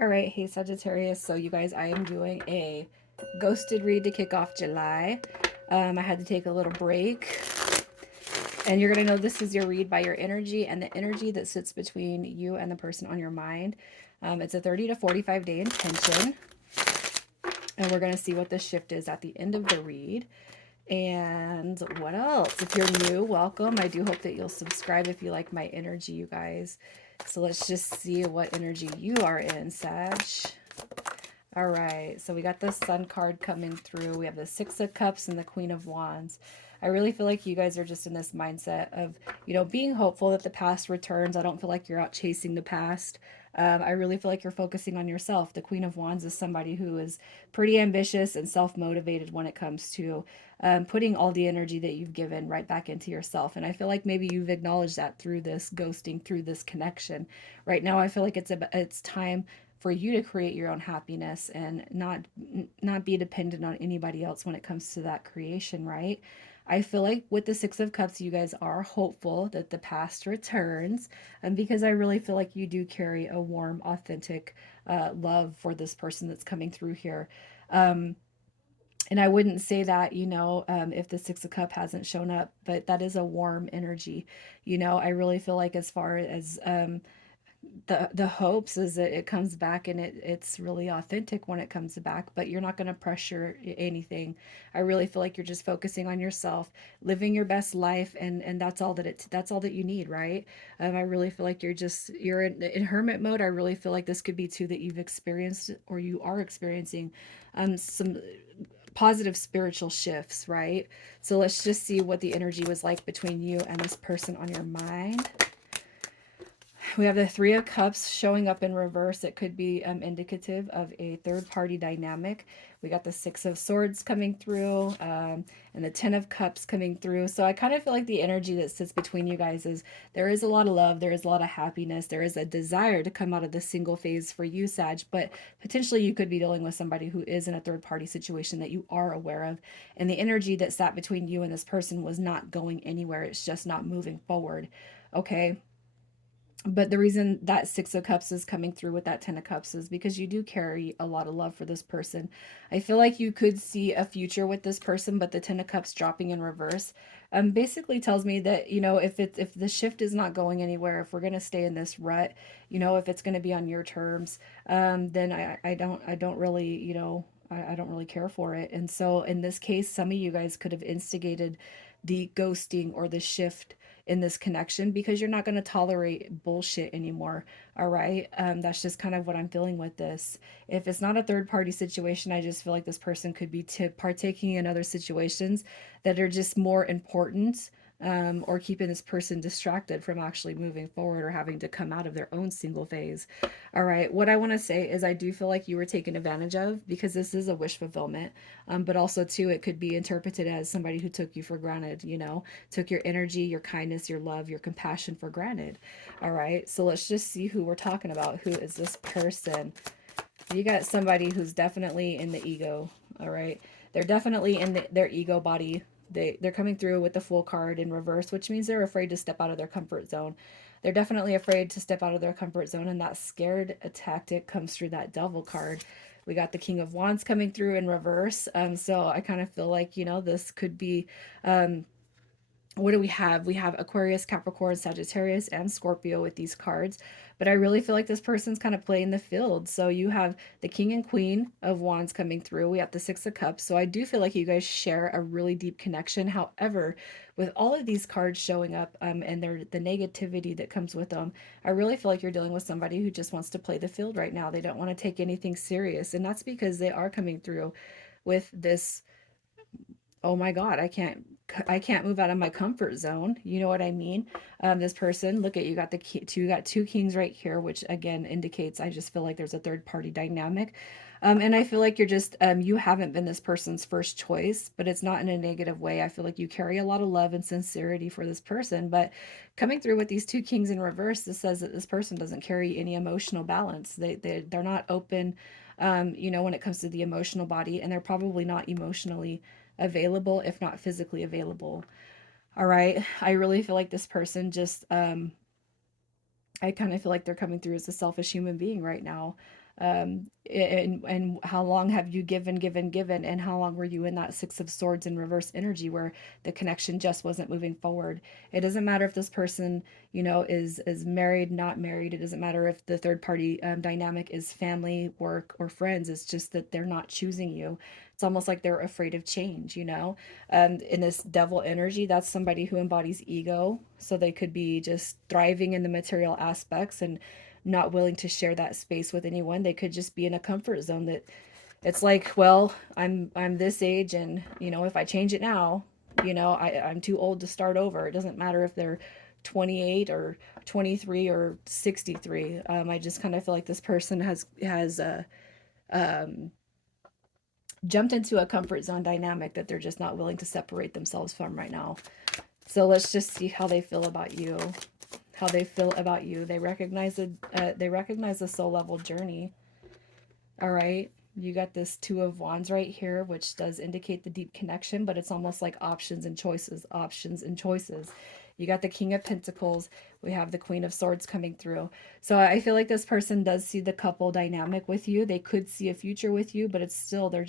All right, hey Sagittarius. So you guys, I am doing a ghosted read to kick off July. I had to take a little break, and you're gonna know this is your read by your energy and the energy that sits between you and the person on your mind. It's a 30 to 45 day intention, and we're gonna see what the shift is at the end of the read. And what else? If you're new, welcome. I do hope that you'll subscribe if you like my energy, you guys. So let's just see what energy you are in, Sag. All right, so we got the Sun card coming through. We have the Six of Cups and the Queen of Wands. I really feel like you guys are just in this mindset of, being hopeful that the past returns. I don't feel like you're out chasing the past. I really feel like you're focusing on yourself. The Queen of Wands is somebody who is pretty ambitious and self-motivated when it comes to putting all the energy that you've given right back into yourself. And I feel like maybe you've acknowledged that through this ghosting, through this connection. Right now, I feel like it's time for you to create your own happiness and not be dependent on anybody else when it comes to that creation, right? I feel like with the Six of Cups, you guys are hopeful that the past returns, and because I really feel like you do carry a warm, authentic love for this person that's coming through here. Um, and I wouldn't say that, if the Six of Cup hasn't shown up, but that is a warm energy. I really feel like as far as the hopes is that it comes back and it's really authentic when it comes back, but you're not going to pressure anything. I really feel like you're just focusing on yourself, living your best life, and that's all that you need, right? I really feel like you're in hermit mode. I really feel like this could be too that you've experienced or you are experiencing some positive spiritual shifts, right? So let's just see what the energy was like between you and this person on your mind. We have the Three of Cups showing up in reverse. It could be indicative of a third party dynamic. We got the Six of Swords coming through, and the Ten of Cups coming through. So I kind of feel like the energy that sits between you guys is there is a lot of love, there is a lot of happiness, there is a desire to come out of the single phase for you, Sag, but potentially you could be dealing with somebody who is in a third party situation that you are aware of. And the energy that sat between you and this person was not going anywhere, it's just not moving forward. Okay, but the reason that Six of Cups is coming through with that Ten of Cups is because you do carry a lot of love for this person. I feel like you could see a future with this person, but the Ten of Cups dropping in reverse basically tells me that, if the shift is not going anywhere, if we're going to stay in this rut, if it's going to be on your terms, then I don't really, I don't really care for it. And so in this case, some of you guys could have instigated the ghosting or the shift in this connection because you're not going to tolerate bullshit anymore. All right. That's just kind of what I'm feeling with this. If it's not a third party situation, I just feel like this person could be partaking in other situations that are just more important, or keeping this person distracted from actually moving forward or having to come out of their own single phase. All right. What I want to say is I do feel like you were taken advantage of because this is a wish fulfillment. But also, too, it could be interpreted as somebody who took you for granted, took your energy, your kindness, your love, your compassion for granted. All right. So let's just see who we're talking about. Who is this person? You got somebody who's definitely in the ego. All right. They're definitely in their ego body. They're coming through with the Fool card in reverse, which means they're afraid to step out of their comfort zone. They're definitely afraid to step out of their comfort zone, and that scared a tactic comes through that Devil card. We got the King of Wands coming through in reverse. So I kind of feel like, this could be what do we have? We have Aquarius, Capricorn, Sagittarius, and Scorpio with these cards. But I really feel like this person's kind of playing the field. So you have the King and Queen of Wands coming through. We have the Six of Cups. So I do feel like you guys share a really deep connection. However, with all of these cards showing up, and the negativity that comes with them, I really feel like you're dealing with somebody who just wants to play the field right now. They don't want to take anything serious. And that's because they are coming through with this, oh my god, I can't move out of my comfort zone, you know what I mean? This person, look at, you got you got two kings right here, which again indicates I just feel like there's a third party dynamic. And I feel like you're just you haven't been this person's first choice, but it's not in a negative way. I feel like you carry a lot of love and sincerity for this person, but coming through with these two kings in reverse, this says that this person doesn't carry any emotional balance. They're not open, when it comes to the emotional body, and they're probably not emotionally available, if not physically available. All right. I really feel like this person just, I kind of feel like they're coming through as a selfish human being right now. And how long have you given, and how long were you in that Six of Swords in reverse energy where the connection just wasn't moving forward? It doesn't matter if this person, is married, not married. It doesn't matter if the third party dynamic is family, work, or friends. It's just that they're not choosing you. It's almost like they're afraid of change. In this devil energy, that's somebody who embodies ego, so they could be just thriving in the material aspects and not willing to share that space with anyone. They could just be in a comfort zone that it's like, well, I'm this age, and if I change it now, I'm too old to start over. It doesn't matter if they're 28 or 23 or 63. I just kind of feel like this person has um, jumped into a comfort zone dynamic that they're just not willing to separate themselves from right now. So let's just see how they feel about you. How they feel about you. They recognize the soul level journey. All right. You got this Two of Wands right here, which does indicate the deep connection, but it's almost like options and choices, options and choices. You got the King of Pentacles. We have the Queen of Swords coming through. So I feel like this person does see the couple dynamic with you. They could see a future with you, but it's still, they're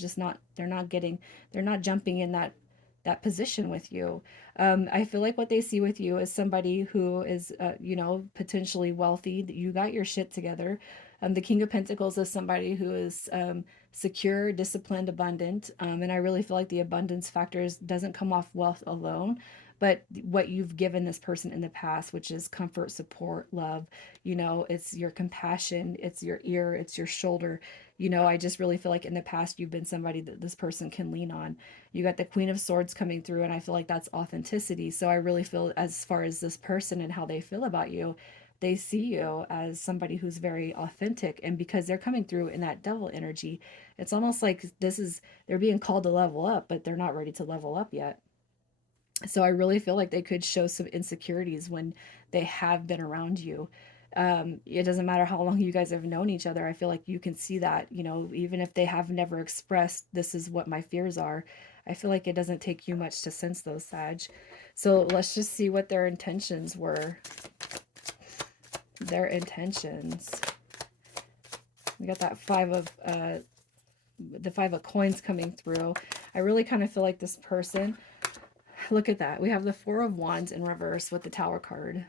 not jumping in that position with you. I feel like what they see with you is somebody who is, potentially wealthy. You got your shit together. The King of Pentacles is somebody who is secure, disciplined, abundant. And I really feel like the abundance factors doesn't come off wealth alone, but what you've given this person in the past, which is comfort, support, love. It's your compassion, it's your ear, it's your shoulder. I just really feel like in the past you've been somebody that this person can lean on. You got the Queen of Swords coming through, and I feel like that's authenticity. So I really feel, as far as this person and how they feel about you, they see you as somebody who's very authentic. And because they're coming through in that devil energy, it's almost like they're being called to level up, but they're not ready to level up yet. So I really feel like they could show some insecurities when they have been around you. It doesn't matter how long you guys have known each other. I feel like you can see that, even if they have never expressed, this is what my fears are. I feel like it doesn't take you much to sense those, Sag. So let's just see what their intentions were. Their intentions. We got that the 5 of coins coming through. I really kind of feel like this person, look at that. We have the 4 of wands in reverse with the Tower card.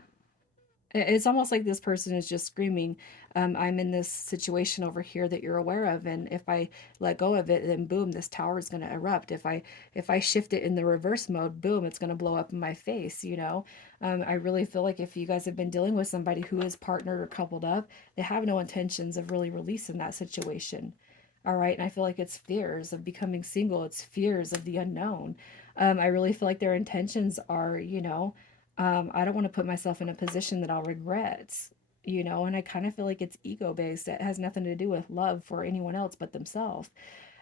It's almost like this person is just screaming, I'm in this situation over here that you're aware of, and if I let go of it, then boom, this tower is going to erupt. If I shift it in the reverse mode, boom, it's going to blow up in my face. I really feel like if you guys have been dealing with somebody who is partnered or coupled up, they have no intentions of really releasing that situation. All right. And I feel like it's fears of becoming single, it's fears of the unknown. I really feel like their intentions are, I don't want to put myself in a position that I'll regret, and I kind of feel like it's ego based. It has nothing to do with love for anyone else but themselves.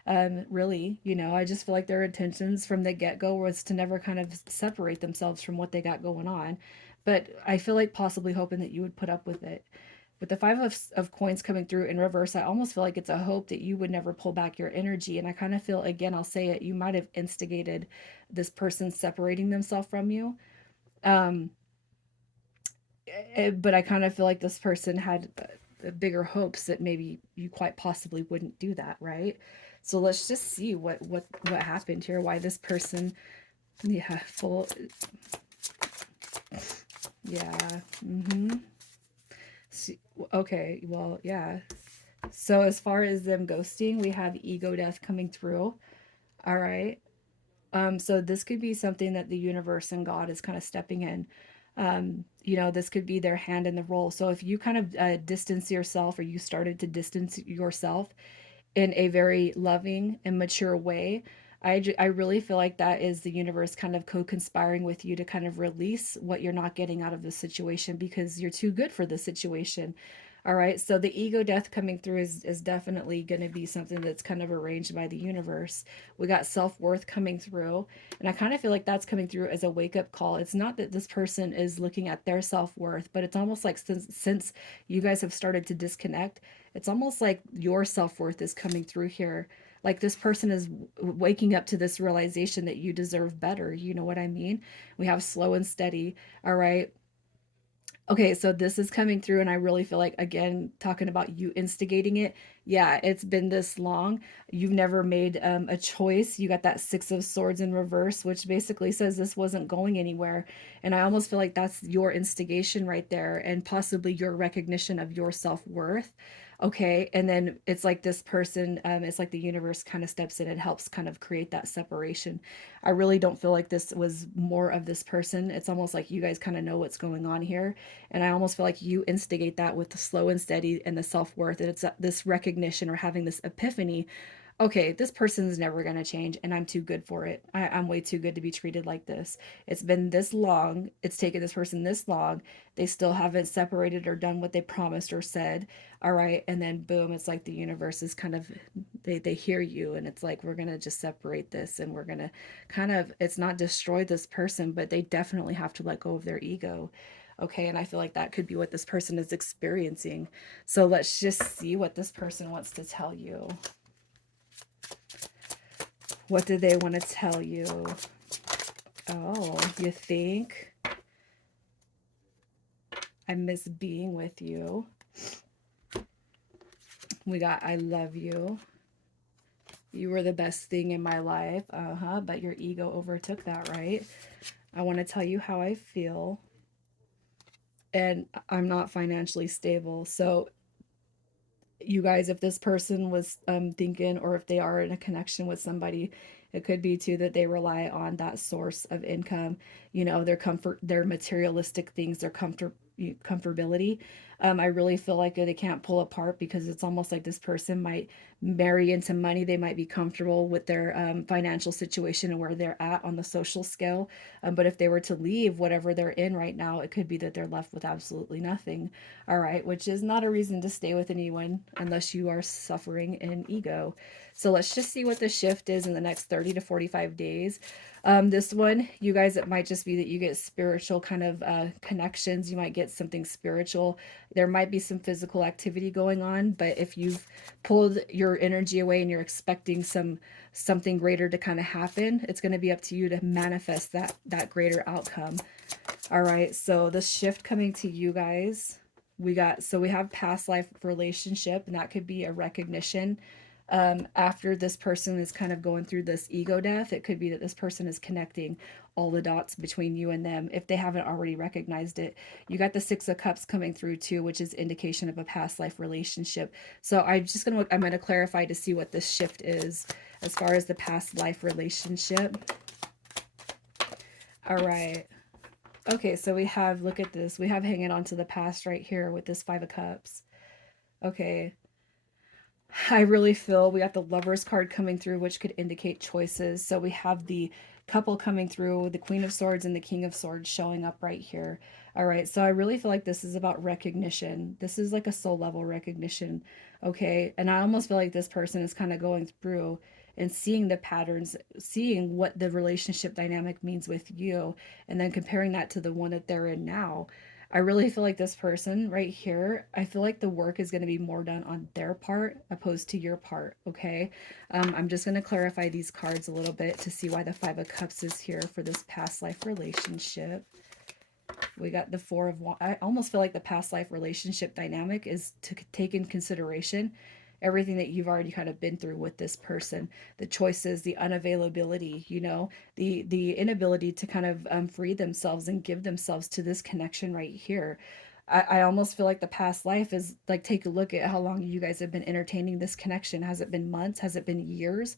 Really, I just feel like their intentions from the get go was to never kind of separate themselves from what they got going on. But I feel like possibly hoping that you would put up with it. With the five of coins coming through in reverse, I almost feel like it's a hope that you would never pull back your energy. And I kind of feel, again, I'll say it, you might have instigated this person separating themselves from you. Um, but I kind of feel like this person had bigger hopes that maybe you quite possibly wouldn't do that, right? So let's just see what happened here. Why this person, yeah, full, yeah, mm-hmm. See, okay, well, yeah. So as far as them ghosting, we have ego death coming through. All right. So this could be something that the universe and God is kind of stepping in. This could be their hand in the role. So if you kind of distance yourself, or you started to distance yourself in a very loving and mature way, I really feel like that is the universe kind of co-conspiring with you to kind of release what you're not getting out of the situation because you're too good for the situation. All right, so the ego death coming through is definitely going to be something that's kind of arranged by the universe. We got self-worth coming through, and I kind of feel like that's coming through as a wake-up call. It's not that this person is looking at their self-worth, but it's almost like since you guys have started to disconnect, it's almost like your self-worth is coming through here. Like this person is waking up to this realization that you deserve better. You know what I mean? We have slow and steady. All right. Okay, so this is coming through, and I really feel like, again, talking about you instigating it. Yeah, it's been this long. You've never made a choice. You got that Six of Swords in reverse, which basically says this wasn't going anywhere. And I almost feel like that's your instigation right there, and possibly your recognition of your self worth. Okay, and then it's like this person, it's like the universe kind of steps in and helps kind of create that separation. I really don't feel like this was more of this person. It's almost like you guys kind of know what's going on here, and I almost feel like you instigate that with the slow and steady and the self worth. And it's this recognition or having this epiphany, okay, this person's never going to change and I'm too good for it. I'm way too good to be treated like this. It's been this long. It's taken this person this long. They still haven't separated or done what they promised or said. All right. And then boom, it's like the universe is kind of, they hear you, and it's like, we're going to just separate this, and we're going to kind of, it's not destroy this person, but they definitely have to let go of their ego. Okay, and I feel like that could be what this person is experiencing. So let's just see what this person wants to tell you. What do they want to tell you? Oh, you think? I miss being with you. We got I love you. You were the best thing in my life. Uh-huh, but your ego overtook that, right? I want to tell you how I feel. And I'm not financially stable. So you guys, if this person was thinking, or if they are in a connection with somebody, it could be too that they rely on that source of income, you know, their comfort, their materialistic things, their comfortability. I really feel like they can't pull apart, because it's almost like this person might marry into money. They might be comfortable with their financial situation and where they're at on the social scale, but if they were to leave whatever they're in right now, it could be that they're left with absolutely nothing. All right, which is not a reason to stay with anyone unless you are suffering in ego. So let's just see what the shift is in the next 30 to 45 days. This one, you guys, it might just be that you get spiritual kind of connections. You might get something spiritual. There might be some physical activity going on, but if you've pulled your energy away and you're expecting something greater to kind of happen, it's going to be up to you to manifest that greater outcome. All right, so the shift coming to you guys, we have past life relationship, and that could be a recognition. After this person is kind of going through this ego death, it could be that this person is connecting all the dots between you and them if they haven't already recognized it. You got the Six of Cups coming through too, which is indication of a past life relationship. So I'm gonna clarify to see what this shift is as far as the past life relationship. All right. Okay, so we have, look at this. We have hanging on to the past right here with this Five of Cups. Okay, I really feel we got the Lovers card coming through, which could indicate choices. So we have the couple coming through, the Queen of Swords and the King of Swords showing up right here. All right, so I really feel like this is about recognition. This is like a soul level recognition. Okay, and I almost feel like this person is kind of going through and seeing the patterns, seeing what the relationship dynamic means with you, and then comparing that to the one that they're in now. I really feel like this person right here, I feel like the work is going to be more done on their part opposed to your part, okay? I'm just going to clarify these cards a little bit to see why the Five of Cups is here for this past life relationship. We got the Four of Wands. I almost feel like the past life relationship dynamic is to take in consideration everything that you've already kind of been through with this person, the choices, the unavailability, you know, the inability to kind of free themselves and give themselves to this connection right here. I almost feel like the past life is like, take a look at how long you guys have been entertaining this connection. Has it been months? Has it been years?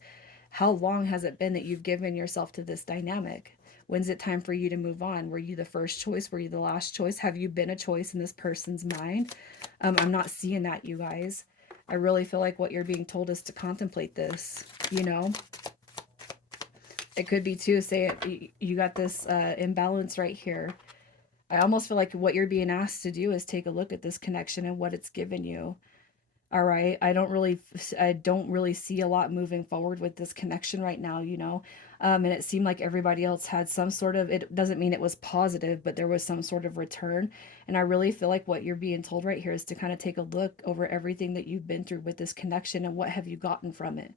How long has it been that you've given yourself to this dynamic? When's it time for you to move on? Were you the first choice? Were you the last choice? Have you been a choice in this person's mind? I'm not seeing that, you guys. I really feel like what you're being told is to contemplate this, you know? It could be too, say it, you got this imbalance right here. I almost feel like what you're being asked to do is take a look at this connection and what it's given you. All right. I don't really see a lot moving forward with this connection right now, you know. And it seemed like everybody else had some sort of, it doesn't mean it was positive, but there was some sort of return. And I really feel like what you're being told right here is to kind of take a look over everything that you've been through with this connection and what have you gotten from it.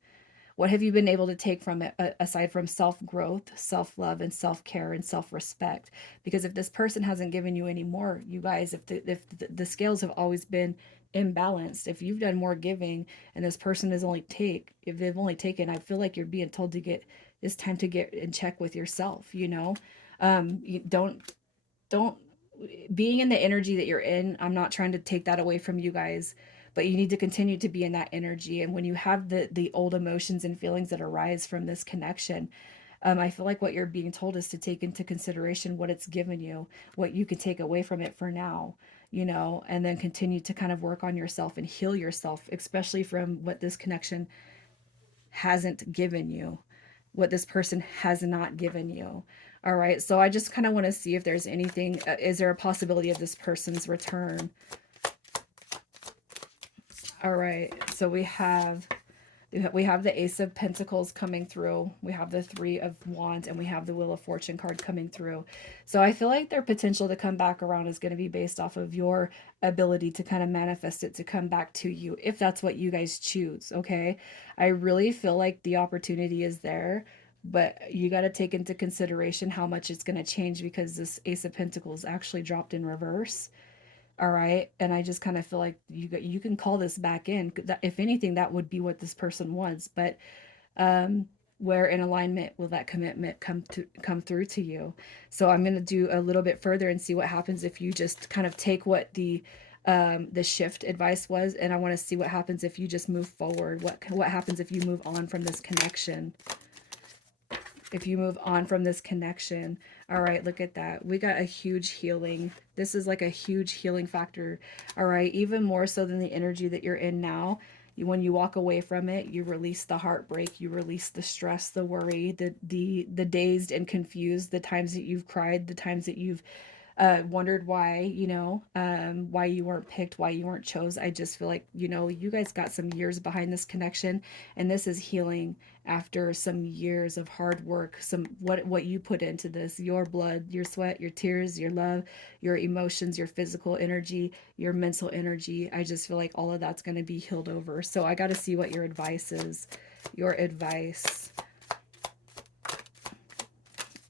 What have you been able to take from it, aside from self-growth, self-love, and self-care and self-respect? Because if this person hasn't given you any more, you guys, if the scales have always been imbalanced, if you've done more giving and this person is only take, if they've only taken, I feel like you're being told to get, it's time to get in check with yourself, you know? You don't being in the energy that you're in, I'm not trying to take that away from you guys, but you need to continue to be in that energy. And when you have the old emotions and feelings that arise from this connection, I feel like what you're being told is to take into consideration what it's given you, what you can take away from it for now, you know, and then continue to kind of work on yourself and heal yourself, especially from what this connection hasn't given you, what this person has not given you. All right. So I just kind of want to see if there's anything, is there a possibility of this person's return? All right. So we have the Ace of Pentacles coming through. We have the Three of Wands, and we have the Wheel of Fortune card coming through. So I feel like their potential to come back around is going to be based off of your ability to kind of manifest it to come back to you, if that's what you guys choose. Okay. I really feel like the opportunity is there, but you got to take into consideration how much it's going to change, because this Ace of Pentacles actually dropped in reverse. All right. And I just kind of feel like you can call this back in. If anything, that would be what this person wants. But um, where in alignment will that commitment come through to you? So I'm going to do a little bit further and see what happens if you just kind of take what the shift advice was, and I want to see what happens if you just move forward. What happens if you move on from this connection? If you move on from this connection. All right, look at that. We got a huge healing. This is like a huge healing factor. All right, even more so than the energy that you're in now. When you walk away from it, you release the heartbreak, you release the stress, the worry, the dazed and confused, the times that you've cried, the times that you've wondered why, why you weren't picked, why you weren't chose. I just feel like, you guys got some years behind this connection, and this is healing after some years of hard work, some what you put into this, your blood, your sweat, your tears, your love, your emotions, your physical energy, your mental energy. I just feel like all of that's going to be healed over. So I got to see what your advice is. Your advice.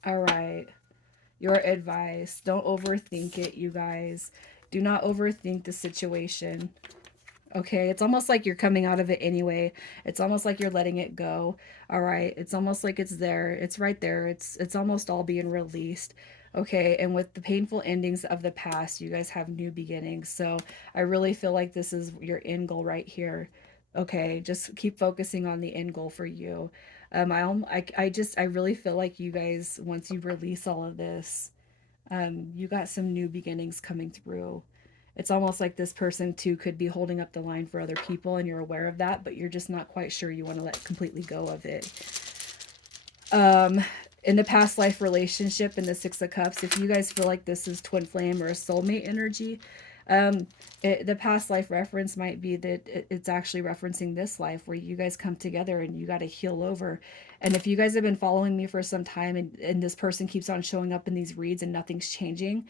All right. Your advice. Don't overthink it, you guys. Do not overthink the situation. Okay, it's almost like you're coming out of it anyway. It's almost like you're letting it go. All right, it's almost like it's there. It's right there. It's almost all being released. Okay, and with the painful endings of the past, you guys have new beginnings. So I really feel like this is your end goal right here. Okay, just keep focusing on the end goal for you. I really feel like you guys, once you release all of this, you got some new beginnings coming through. It's almost like this person too could be holding up the line for other people, and you're aware of that, but you're just not quite sure you want to let completely go of it. Um, in the past life relationship in the Six of Cups, if you guys feel like this is twin flame or a soulmate energy, um, the past life reference might be that it's actually referencing this life where you guys come together and you got to heal over. And if you guys have been following me for some time, and this person keeps on showing up in these reads and nothing's changing,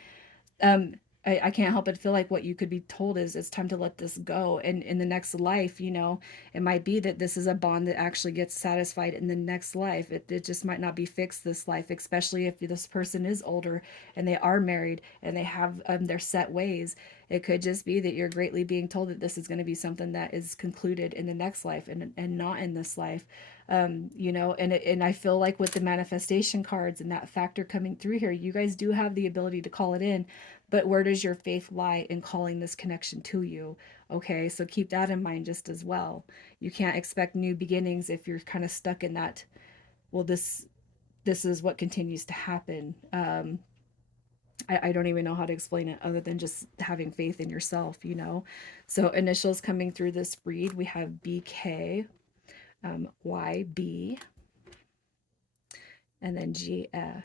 um I can't help but feel like what you could be told is it's time to let this go. And in the next life, it might be that this is a bond that actually gets satisfied in the next life. It just might not be fixed this life, especially if this person is older and they are married and they have their set ways. It could just be that you're greatly being told that this is going to be something that is concluded in the next life, and not in this life. And I feel like with the manifestation cards and that factor coming through here, you guys do have the ability to call it in, but where does your faith lie in calling this connection to you? Okay, so keep that in mind just as well. You can't expect new beginnings if you're kind of stuck in that, well, this is what continues to happen. I don't even know how to explain it other than just having faith in yourself. So initials coming through this read, we have BK, YB, and then GF.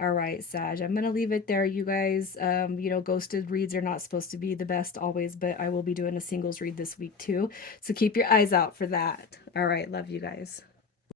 All right, Sag, I'm going to leave it there, you guys. Ghosted reads are not supposed to be the best always, but I will be doing a singles read this week too. So keep your eyes out for that. All right, love you guys.